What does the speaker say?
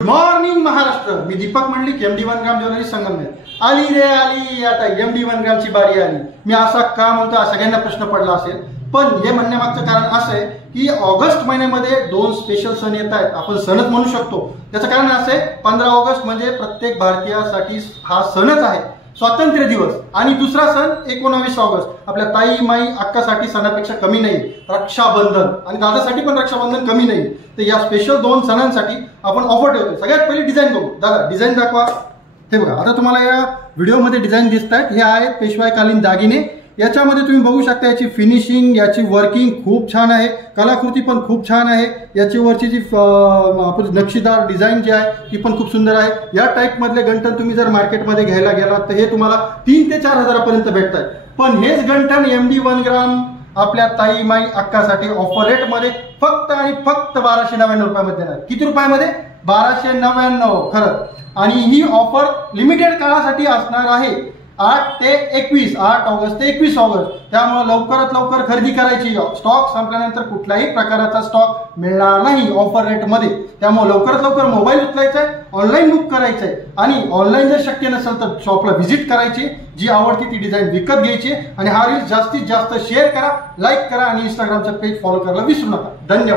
Morning Maharashtra. मी Deepak Mandlik, MD 1 ग्राम jewellery Sangamner. आली रे आली, आता MD 1 ग्रामची बारी आली। मी असा का म्हणतो, सगळ्यांना प्रश्न पडला असेल, पण हे म्हणण्यामागचं कारण असं आहे की ऑगस्ट महिन्यामध्ये 2 स्पेशल सण येत आहेत। आपण सणच म्हणू शकतो। त्याचं कारण असं आहे, 15 ऑगस्ट म्हणजे प्रत्येक भारतीयासाठी हा सणच आहे, स्वातंत्र्य दिवस। आणि दुसरा सण 19 ऑगस्ट आपल्या ताई माई अक्कासाठी सणापेक्षा कमी नाही, रक्षाबंधन। आणि दादासाठी पण रक्षाबंधन कमी नाही। तर या स्पेशल 2 सणांसाठी आपण ऑफर ठेवतो। सगळ्यात पहिली डिझाईन बघू। दादा डिझाईन दाखवा। हे बघा, आता तुम्हाला या व्हिडिओमध्ये डिझाईन दिसत आहेत। हे आहेत पेशवाईकालीन दागिने। याच्यामध्ये तुम्ही बघू शकता याची फिनिशिंग, याची वर्किंग खूप छान आहे, कलाकृती पण खूप छान आहे। याची वरची जी नक्षीदार डिझाईन जी आहे ती पण खूप सुंदर आहे। या टाईप मधले गंठन तुम्ही जर मार्केटमध्ये घ्यायला गेलात तर हे तुम्हाला 3 ते 4 हजारापर्यंत भेटतात। पण हेच गंठन MD 1 ग्राम आपल्या ताई माई अक्कासाठी ऑफर रेट मध्ये फक्त आणि फक्त 1299 रुपयामध्ये देणार। किती रुपयामध्ये? 1299 खरं। आणि ही ऑफर लिमिटेड काळासाठी असणार आहे, 8 ते 21, 8 ऑगस्ट ते 21 ऑगस्ट। त्यामुळे लवकरात लवकर खरेदी करायची। स्टॉक संपल्यानंतर कुठल्याही प्रकारचा स्टॉक मिळणार नाही ऑफर रेट मध्ये। त्यामुळे लवकरात लवकर मोबाईल उचलायचा आहे, ऑनलाईन बुक करायचं आहे। आणि ऑनलाईन जर शक्य नसेल तर शॉपला व्हिजिट करायची, जी आवडती ती डिझाईन विकत घ्यायची। आणि हा रील जास्तीत जास्त शेअर करा, लाईक करा आणि इंस्टाग्रामचं पेज फॉलो करायला विसरू नका। धन्यवाद।